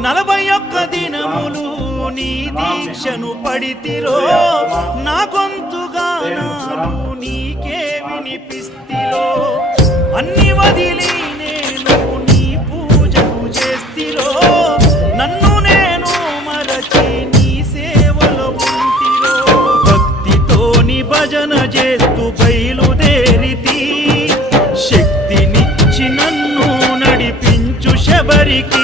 41 దినములు నీ దీక్షను పడితిరో నా గొంతుగా నాడు నీకే వినిపిస్తిరో అన్ని వదిలి నేను నీ పూజకు చేస్తిరో నన్ను నేను మరచి నీ సేవలో ఉంటిరో భక్తితోని భజన చేస్తూ బయలుదేరితి శక్తినిచ్చి నన్ను నడిపించు శబరికి